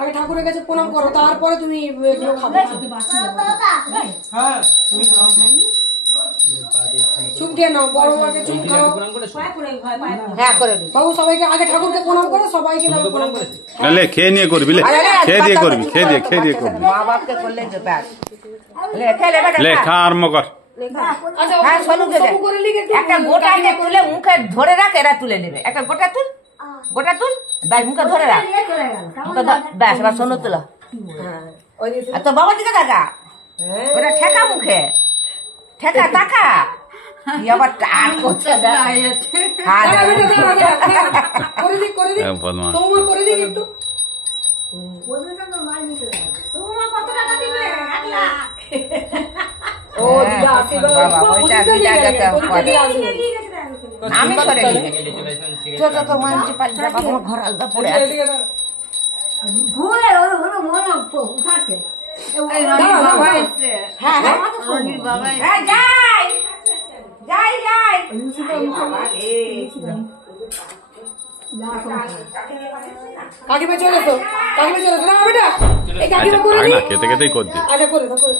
আগে ঠাকুরের কাছে প্রণাম করো, তারপরে তুমি এগুলো খাবে। চুপ দিয়ে নাও, বড় মাকে চুপ খাও। হ্যাঁ করে দিই বাবু, সবাইকে আগে ঠাকুরকে প্রণাম করো, সবাইকে লে খেয়ে নিয়ে করবি, খেয়ে দিয়ে করবি, খেয়ে দিয়ে করবি। মা বাপকে করলে যে ব্যাস লে খা আরম্ভ কর। একটা গোটা তুলে মুখে ধরে রাখ, এরা তুলে নেবে। একটা গোটা তুল, গোটা তুল, ব্যাস মুখে ধরে রাখ, ব্যাস এবার সোনু তুলো। তো বাবা দিকে টাকা ওটা ঠেকা, মুখে ঠেকা টাকা আবার টান করছে। আমি করে ঘর আলাদা পড়ে আছে। কাকিমা চলে এসো, কাকিমা চলে এসো। না বেটা, এই কাকিমা করে না, খেতে খেতেই করছি। আচ্ছা করে দাও, করে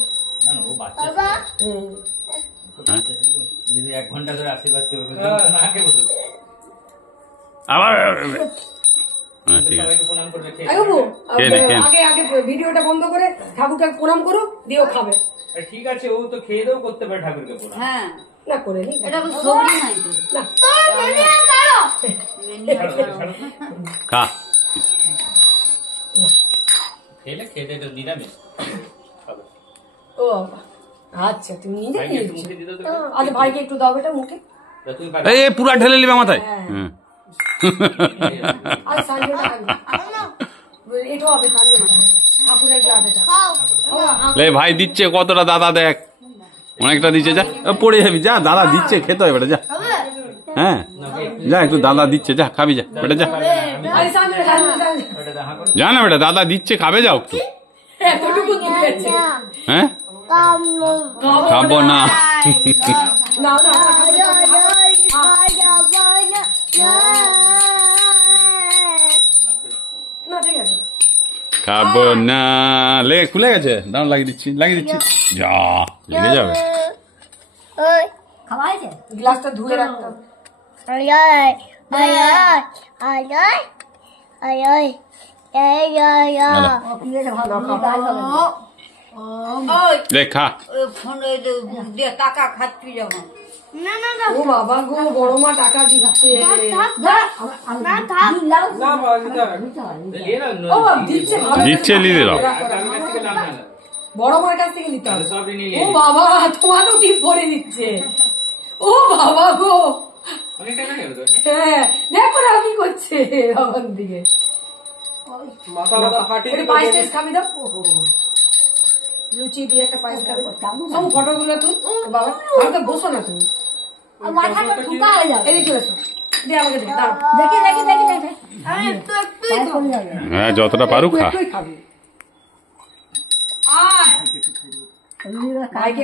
যদি 1 ঘন্টা ধরে আশীর্বাদ করবে আবার ঠিক আছে। আগে আগে ভিডিওটা বন্ধ করে ঠাকুরকে প্রণাম করো, দিও খাবে। ঠিক আছে, ও তো খেয়ে দেও করতে পারে ঠাকুরকে প্রণাম। হ্যাঁ না করে নি, এটা সবরি নাই তো না খা খেলে খেতে তো নিরামিষ। ও আচ্ছা, তুমি নিজে নিয়েছো। আচ্ছা ভাইকে একটু দাও বেটা মুখে। এই পুরা ঢেলে নিবে মাথায়। আরে সানজেটা এটা হবে, সানজেটা ঠাকুরের গ্লাস এটা। লে ভাই দিচ্ছে কতটা, দাদা দেখ অনেকটা দিচ্ছে। যা পড়ে যাবি, যা দাদা দিচ্ছে, খেতে হয় বেটা, যা। হ্যাঁ যা, একটু দাদা দিচ্ছে, যা খাবি, যা বেটা, যা যা না বেটা, দাদা দিচ্ছে, খাবে, যাও একটু। হ্যাঁ খাবো না, খাবো না। লে খুলে গেছে, দাঁড়ান লাগিয়ে দিচ্ছি, লাগিয়ে দিচ্ছি। যা লেগে যাবে। গ্লাসটা ধুয়ে রাখতে হবে। লে খা। টাকা খাচ্ছি যখন, ও বাবা গো, বড় মা টাকা দিচ্ছে। দিচ্ছে নিয়ে দাও, বড় মার কাছ থেকে নিতে হবে। ও বাবা, তোমাকেও টিপ ভরে দিচ্ছে। ও বাবা গো, হ্যাঁ দেখো না কি করছে আমার দিকে। পায়েস টাইস খাবি, দাও লুচি দিয়ে একটা পায়েস খাবি। সব ফটো গুলো তুই বাবা, আমাকে বসো না তুমি, এদিকে চলে এসো, দিয়ে আমাকে দে, দাঁড়াও। হ্যাঁ যতটা পারু খা। খাবি ভাইকে